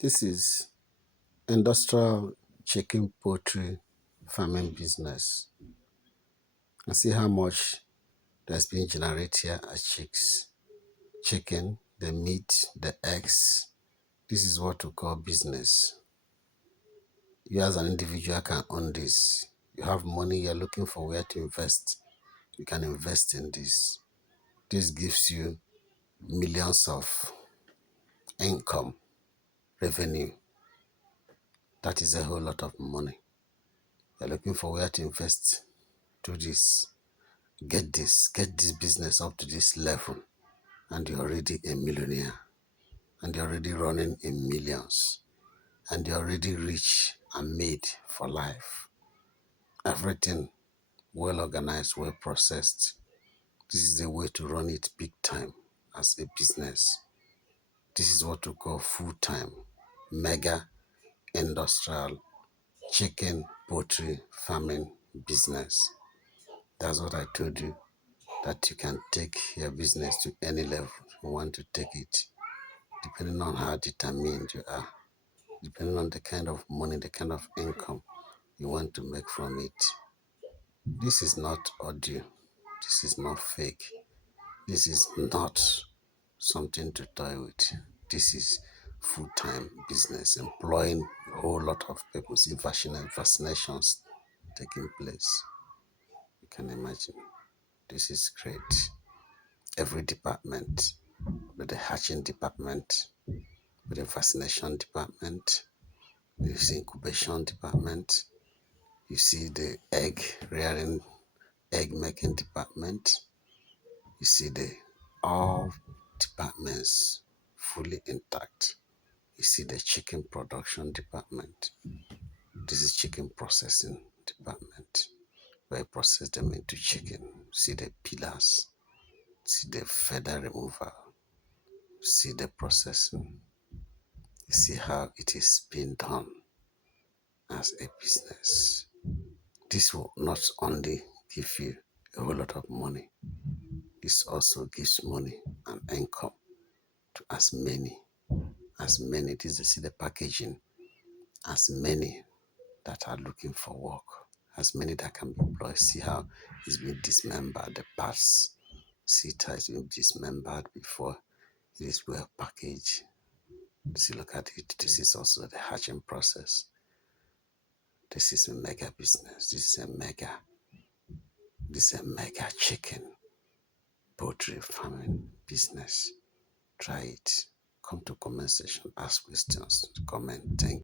This is industrial chicken poultry farming business. And see how much that's being generated here as chicks. Chicken, the meat, the eggs. This is what we call business. You as an individual can own this. You have money, you're looking for where to invest. You can invest in this. This gives you millions of income, revenue. That is a whole lot of money. You're looking for where to invest. Do this. Get this business up to this level, and you're already a millionaire, and you're already running in millions, and you're already rich and made for life. Everything well organized, well processed. This is the way to run it big time as a business. This is what we call full-time, mega industrial chicken poultry farming business. That's what I told you, that you can take your business to any level you want to take it, depending on how determined you are, depending on the kind of money, the kind of income you want to make from it. This is not audio. This is not fake. This is not something to toy with. This is full-time business, employing a whole lot of people. See vaccinations taking place. You can imagine. This is great. Every department, with the hatching department, with the vaccination department, you see incubation department, you see the egg rearing, egg making department, you see the all departments fully intact. You see the chicken production department. This is chicken processing department, where you process them into chicken. See the pillars, see the feather removal, see the processing. You see how it is being done as a business. This will not only give you a whole lot of money, this also gives money and income to as many, this is the packaging, as many that are looking for work, as many that can be employed. See how it's been dismembered, the parts, see it has been dismembered before it is well packaged. See, look at it. This is also the hatching process. This is a mega business. This is a mega chicken poultry farming business. Try it. Come to comment section, ask questions, comment. Thank you.